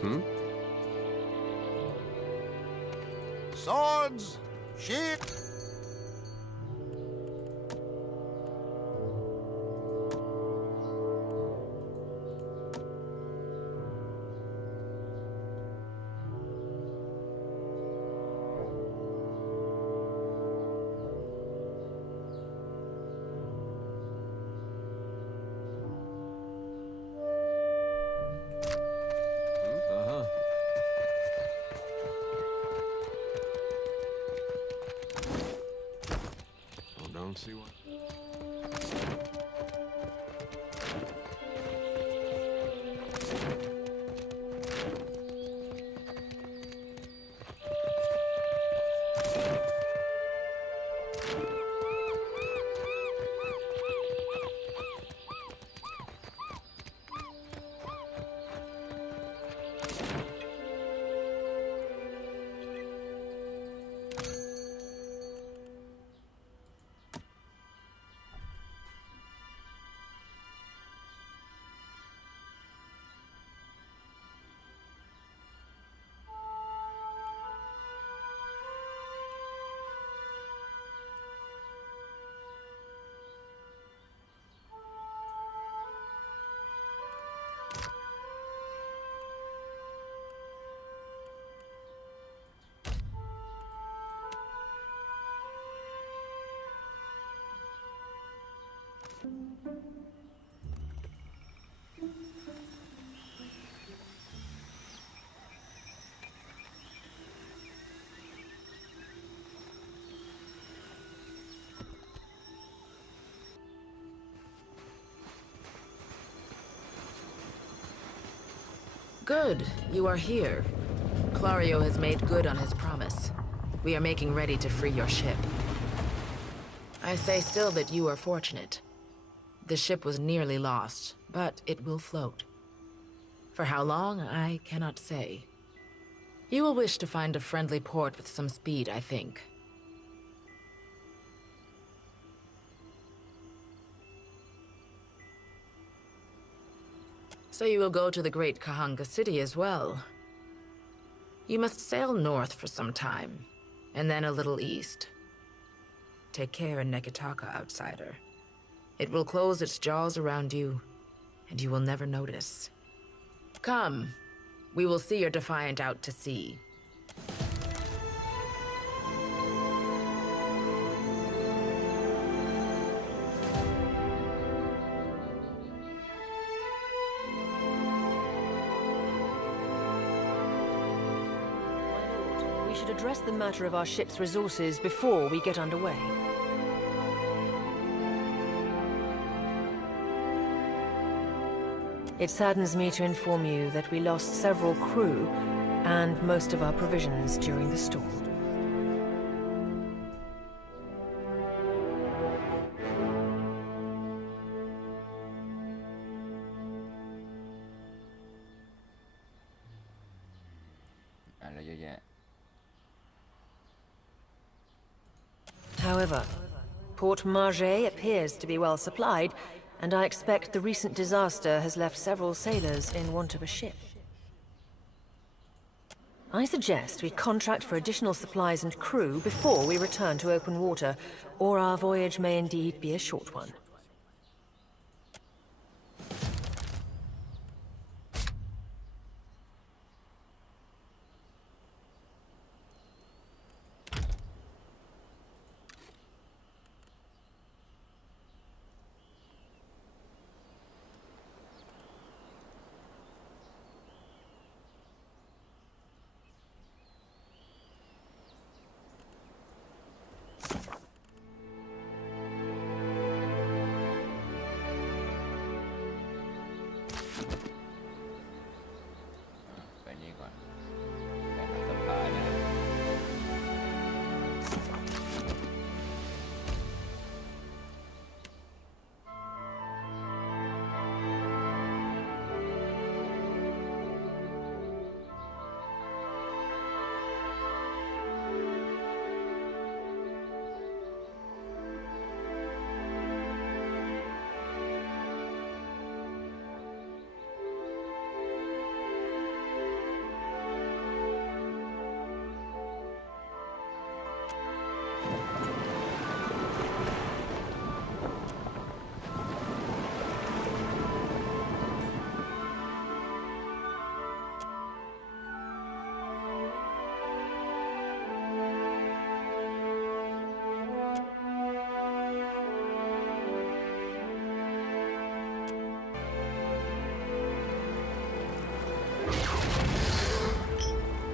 Hmm? Swords! Shield! Uh-huh. Well, don't see what. Good, you are here. Clario has made good on his promise. We are making ready to free your ship. I say still that you are fortunate. The ship was nearly lost, but it will float. For how long, I cannot say. You will wish to find a friendly port with some speed, I think. So you will go to the great Kahanga city as well. You must sail north for some time, and then a little east. Take care in Nekataka, outsider. It will close its jaws around you, and you will never notice. Come, we will see your Defiant out to sea. We should address the matter of our ship's resources before we get underway. It saddens me to inform you that we lost several crew and most of our provisions during the storm. However, Port Margé appears to be well supplied, and I expect the recent disaster has left several sailors in want of a ship. I suggest we contract for additional supplies and crew before we return to open water, or our voyage may indeed be a short one.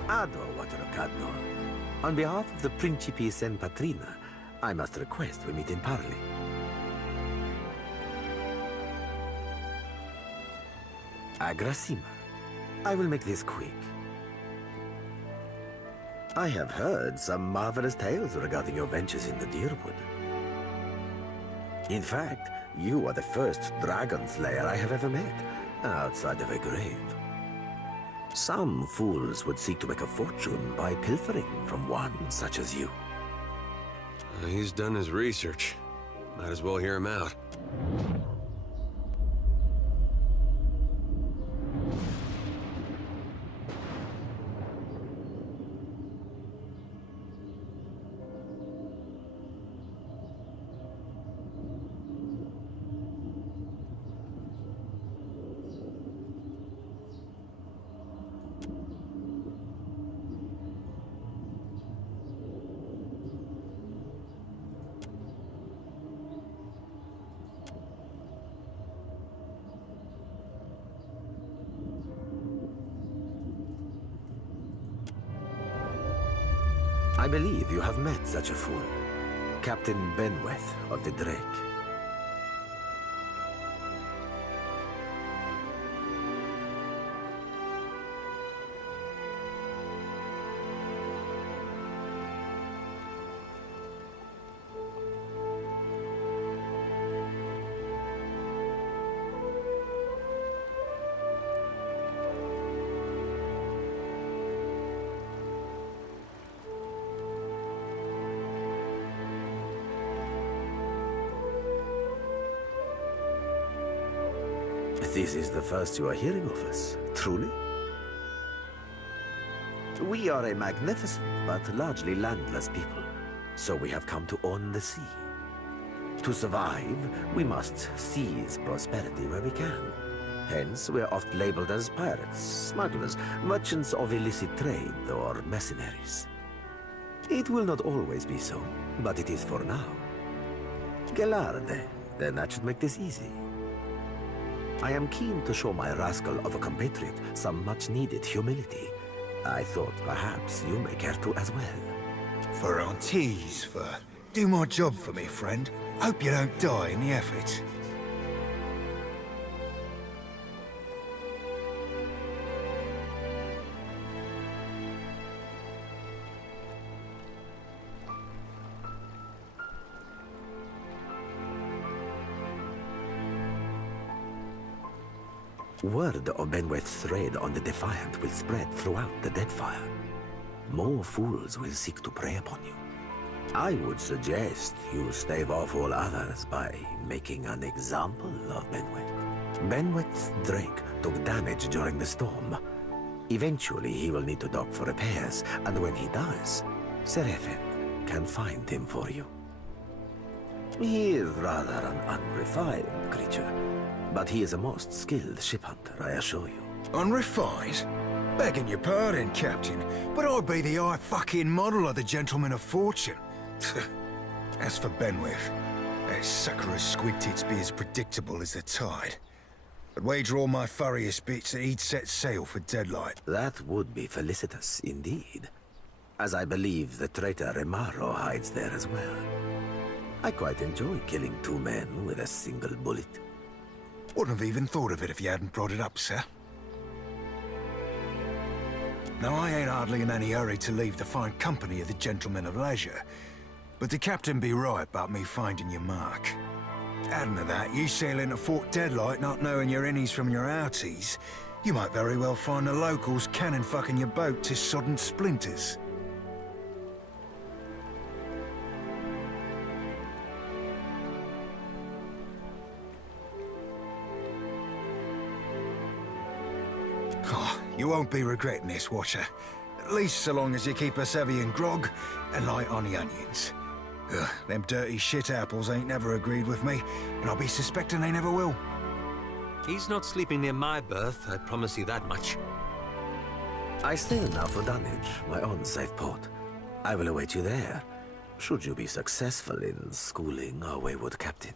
Ado, Water of Cadnor. On behalf of the Principes and Patrina, I must request we meet in parley. Agrasima. I will make this quick. I have heard some marvelous tales regarding your ventures in the Deerwood. In fact, you are the first dragon slayer I have ever met, outside of a grave. Some fools would seek to make a fortune by pilfering from one such as you. He's done his research. Might as well hear him out. I believe you have met such a fool. Captain Benweth of the Drake. This is the first you are hearing of us, truly? We are a magnificent but largely landless people, so we have come to own the sea. To survive, we must seize prosperity where we can. Hence, we are oft labeled as pirates, smugglers, merchants of illicit trade, or mercenaries. It will not always be so, but it is for now. Gelarde, then that should make this easy. I am keen to show my rascal of a compatriot some much-needed humility. I thought perhaps you may care to as well. For Auntie's fur. Do my job for me, friend. Hope you don't die in the effort. Word of Benweth's raid on the Defiant will spread throughout the Deadfire. More fools will seek to prey upon you. I would suggest you stave off all others by making an example of Benweth. Benweth's Drake took damage during the storm. Eventually, he will need to dock for repairs, and when he does, Seraphin can find him for you. He is rather an unrefined creature, but he is a most skilled ship hunter, I assure you. Unrefined? Begging your pardon, Captain, but I'd be the fucking model of the Gentleman of Fortune. As for Benweth, that sucker of squid tits be as predictable as the tide. I'd wager all my furriest bits that he'd set sail for Deadlight. That would be felicitous indeed, as I believe the traitor Remaro hides there as well. I quite enjoy killing two men with a single bullet. Wouldn't have even thought of it if you hadn't brought it up, sir. Now, I ain't hardly in any hurry to leave the fine company of the Gentlemen of Leisure, but the Captain be right about me finding your mark. Adding to that, you sail into Fort Deadlight not knowing your innies from your outies, you might very well find the locals cannon fucking your boat to sodden splinters. Oh, you won't be regretting this, Watcher. At least so long as you keep us heavy in grog and light on the onions. Ugh, them dirty shit apples ain't never agreed with me, and I'll be suspecting they never will. He's not sleeping near my berth, I promise you that much. I sail now for Dunwich, my own safe port. I will await you there, should you be successful in schooling our wayward captain.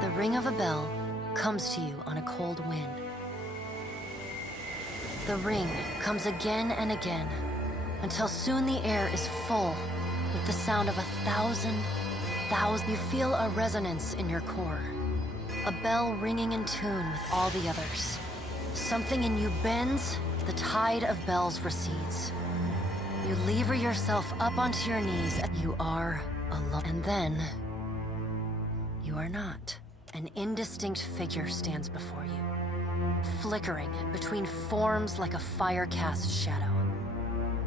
The ring of a bell comes to you on a cold wind. The ring comes again and again, until soon the air is full with the sound of 1,000. You feel a resonance in your core, a bell ringing in tune with all the others. Something in you bends, the tide of bells recedes. You lever yourself up onto your knees, and you are alone. And then, you are not. An indistinct figure stands before you, flickering between forms like a fire-cast shadow.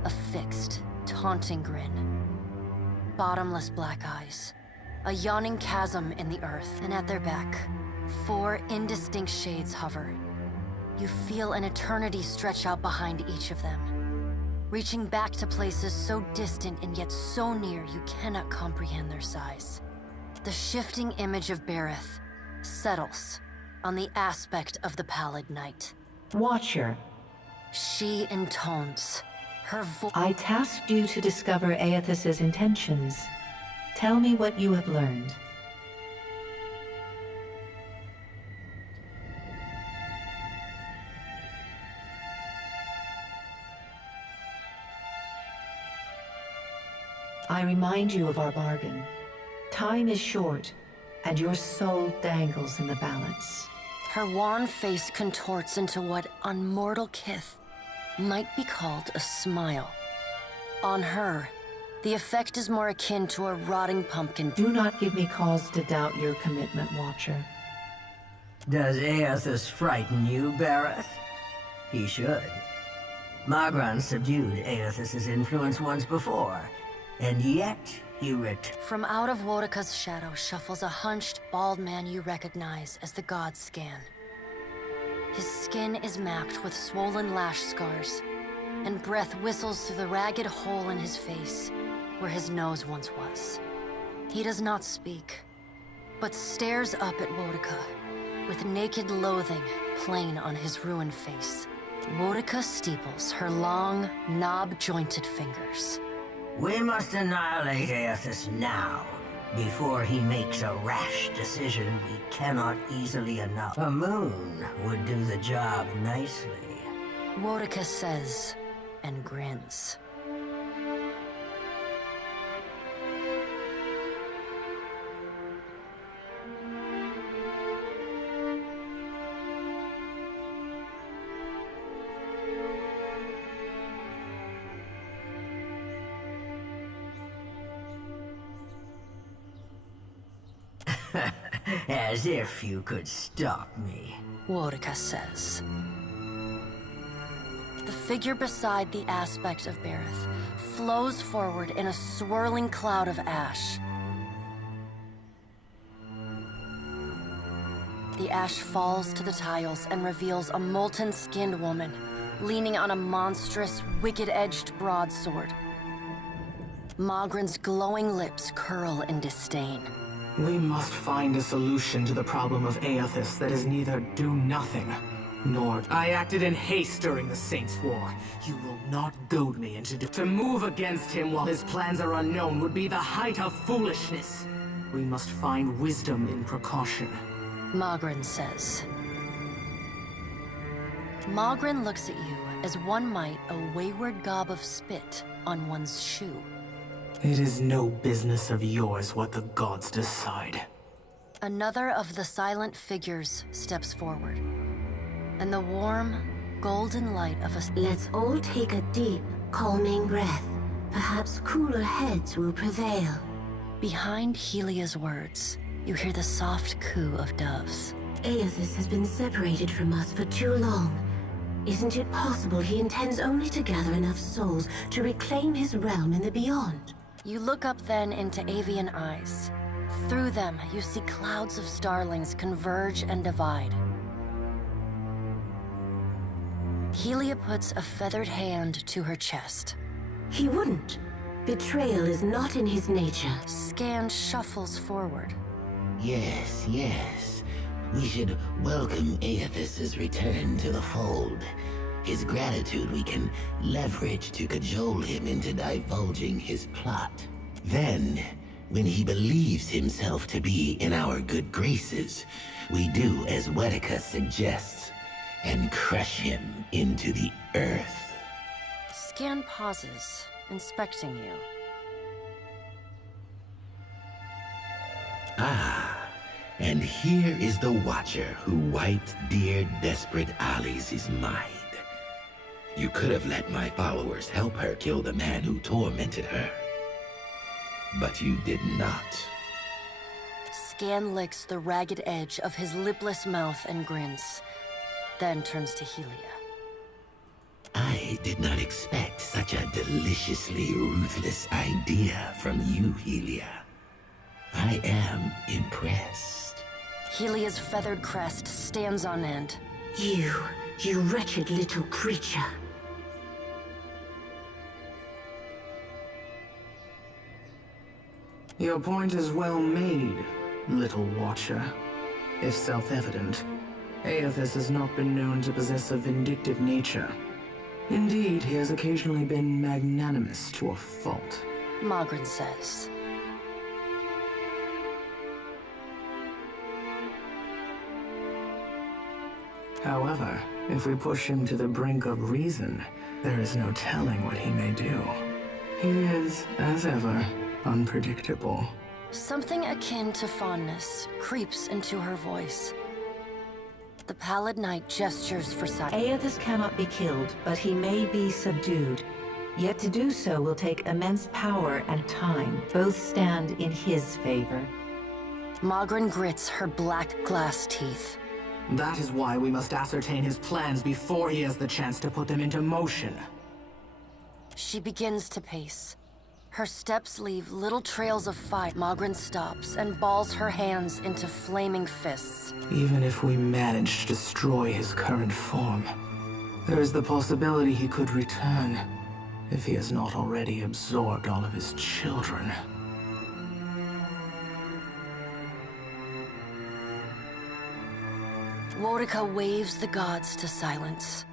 A fixed, taunting grin. Bottomless black eyes. A yawning chasm in the earth, and at their back, 4 indistinct shades hover. You feel an eternity stretch out behind each of them, reaching back to places so distant and yet so near you cannot comprehend their size. The shifting image of Berith settles on the aspect of the pallid night. Watcher, She intones. Her voice. I tasked you to discover Aethys's intentions. Tell me what you have learned. I remind you of our bargain. Time is short, and your soul dangles in the balance. Her wan face contorts into what on mortal kith might be called a smile. On her, the effect is more akin to a rotting pumpkin. Do not give me cause to doubt your commitment, Watcher. Does Aethys frighten you, Bareth? He should. Magran subdued Aethys' influence once before, and yet he From out of Wodika's shadow shuffles a hunched, bald man you recognize as the god Scan. His skin is mapped with swollen lash scars, and breath whistles through the ragged hole in his face, where his nose once was. He does not speak, but stares up at Wodika, with naked loathing plain on his ruined face. Wodika steeples her long, knob-jointed fingers. We must annihilate Aethys now, before he makes a rash decision we cannot easily enough. A moon would do the job nicely. Wodika says, and grins. As if you could stop me. Wodika says. The figure beside the aspect of Bareth flows forward in a swirling cloud of ash. The ash falls to the tiles and reveals a molten-skinned woman, leaning on a monstrous, wicked-edged broadsword. Magran's glowing lips curl in disdain. We must find a solution to the problem of Aethys that is neither do-nothing, nor... I acted in haste during the Saints' War. You will not goad me into... To move against him while his plans are unknown would be the height of foolishness. We must find wisdom in precaution. Magran says. Magran looks at you as one might a wayward gob of spit on one's shoe. It is no business of yours what the gods decide. Another of the silent figures steps forward, and the warm, golden light of a... Let's all take a deep, calming breath. Perhaps cooler heads will prevail. Behind Helia's words, you hear the soft coo of doves. Aethys has been separated from us for too long. Isn't it possible he intends only to gather enough souls to reclaim his realm in the beyond? You look up then into avian eyes. Through them, you see clouds of starlings converge and divide. Helia puts a feathered hand to her chest. He wouldn't. Betrayal is not in his nature. Scan shuffles forward. Yes, yes. We should welcome Aethys' return to the fold. His gratitude we can leverage to cajole him into divulging his plot. Then, when he believes himself to be in our good graces, we do as Wodika suggests, and crush him into the earth. Scan pauses, inspecting you. Ah, and here is the Watcher who wiped dear desperate Ali's mind. You could have let my followers help her kill the man who tormented her. But you did not. Scan licks the ragged edge of his lipless mouth and grins, then turns to Helia. I did not expect such a deliciously ruthless idea from you, Helia. I am impressed. Helia's feathered crest stands on end. You wretched little creature. Your point is well made, little Watcher. If self-evident, Aethys has not been known to possess a vindictive nature. Indeed, he has occasionally been magnanimous to a fault. Magran says. However, if we push him to the brink of reason, there is no telling what he may do. He is, as ever, unpredictable. Something akin to fondness creeps into her voice. The pallid knight gestures for silence. Aethys cannot be killed, but he may be subdued. Yet to do so will take immense power and time. Both stand in his favor. Magran grits her black glass teeth. That is why we must ascertain his plans before he has the chance to put them into motion. She begins to pace. Her steps leave little trails of fire. Magrin stops and balls her hands into flaming fists. Even if we manage to destroy his current form, there is the possibility he could return, if he has not already absorbed all of his children. Worika waves the gods to silence.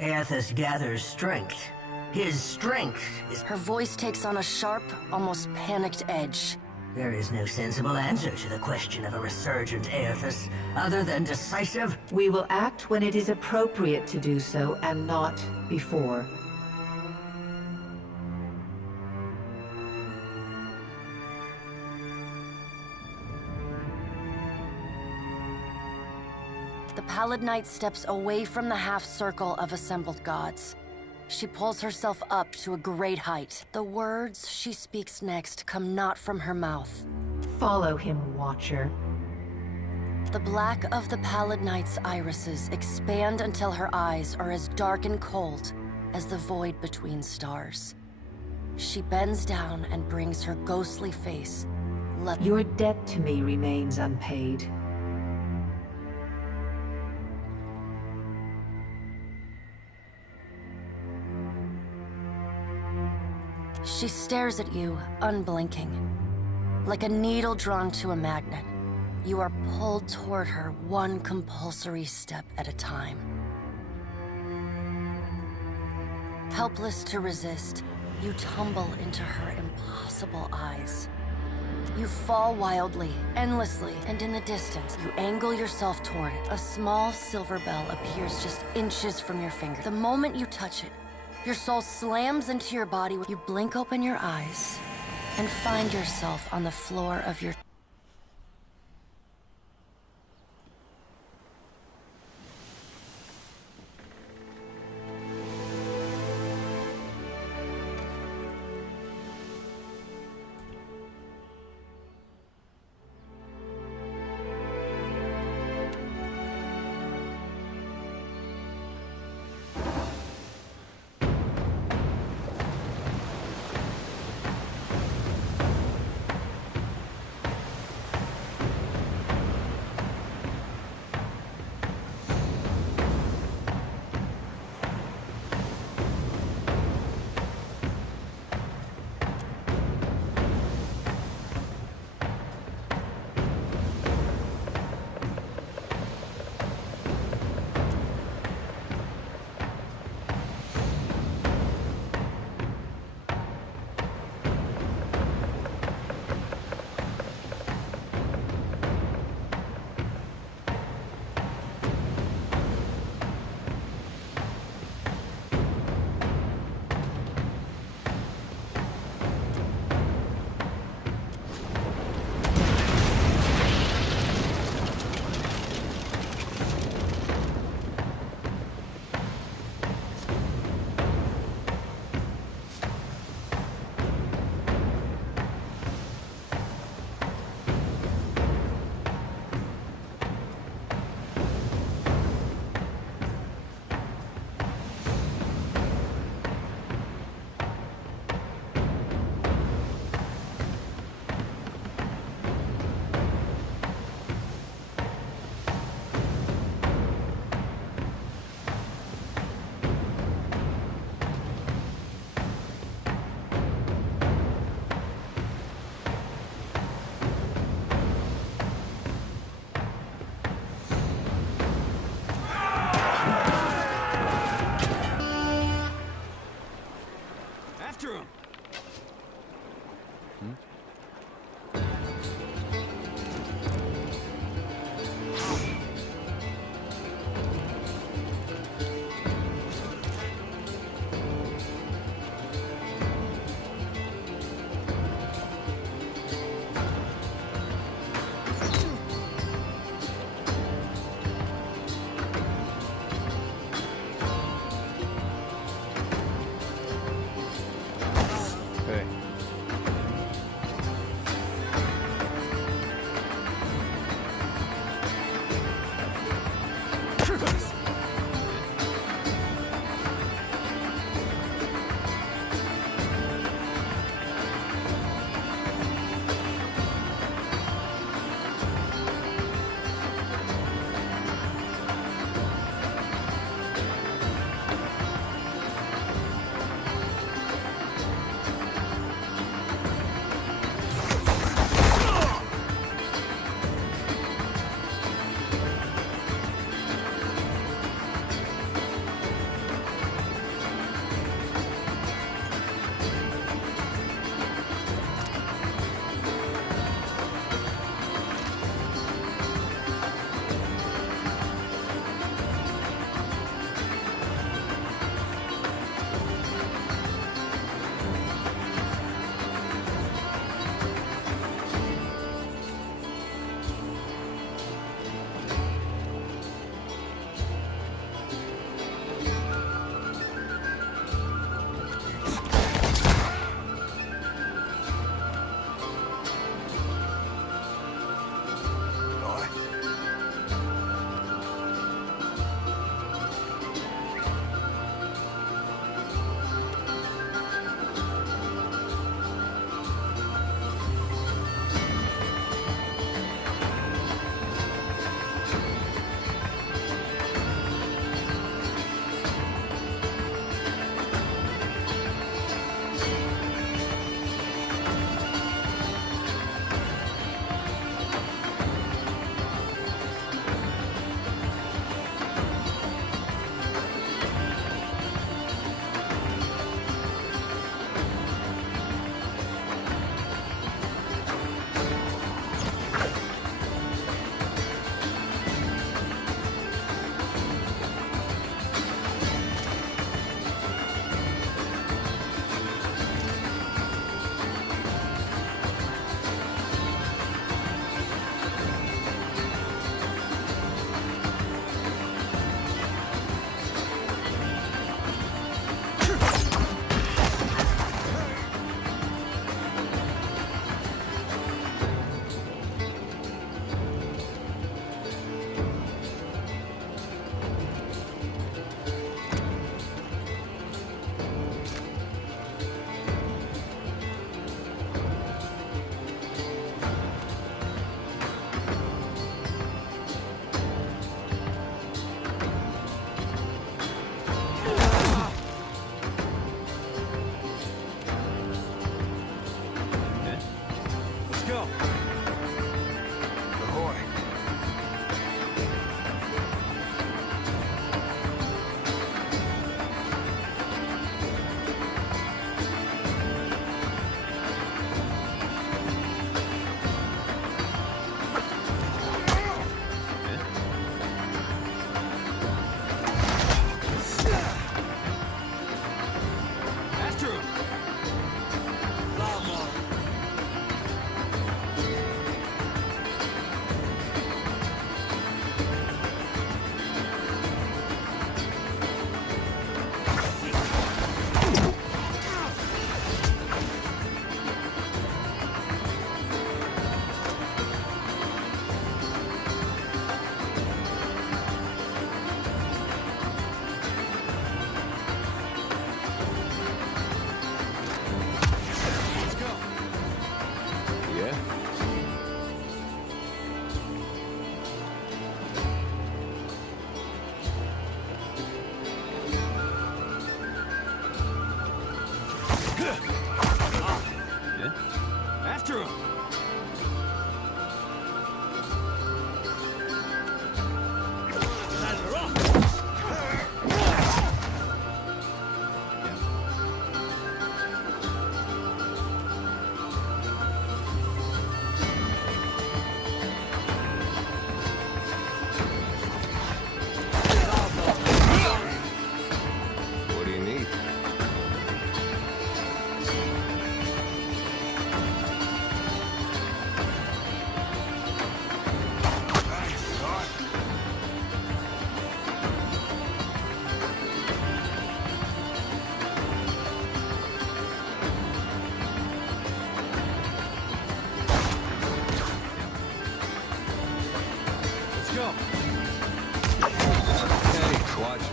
Aethys gathers strength. His strength is... Her voice takes on a sharp, almost panicked edge. There is no sensible answer to the question of a resurgent Aethys, other than decisive... We will act when it is appropriate to do so, and not before. The Pallid Knight steps away from the half-circle of assembled gods. She pulls herself up to a great height. The words she speaks next come not from her mouth. Follow him, Watcher. The black of the Pallid Knight's irises expand until her eyes are as dark and cold as the void between stars. She bends down and brings her ghostly face. Your debt to me remains unpaid. She stares at you, unblinking. Like a needle drawn to a magnet, you are pulled toward her one compulsory step at a time. Helpless to resist, you tumble into her impossible eyes. You fall wildly, endlessly, and in the distance, you angle yourself toward it. A small silver bell appears just inches from your finger. The moment you touch it, your soul slams into your body. You blink open your eyes and find yourself on the floor of your... Hey, watch.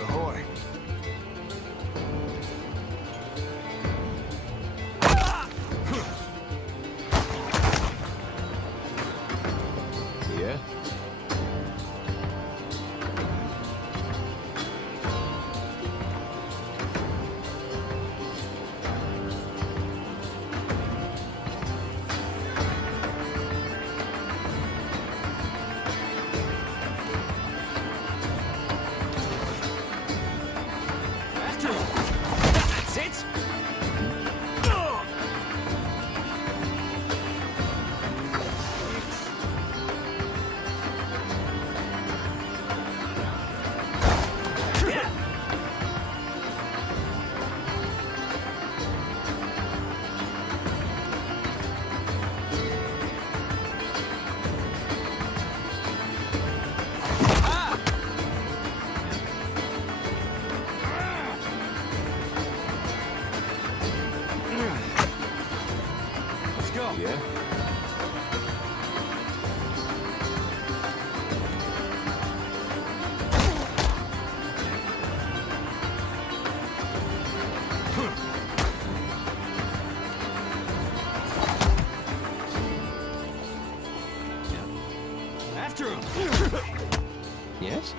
Ahoy. Yeah? That's it! Let's go. Yeah? After him! Yes?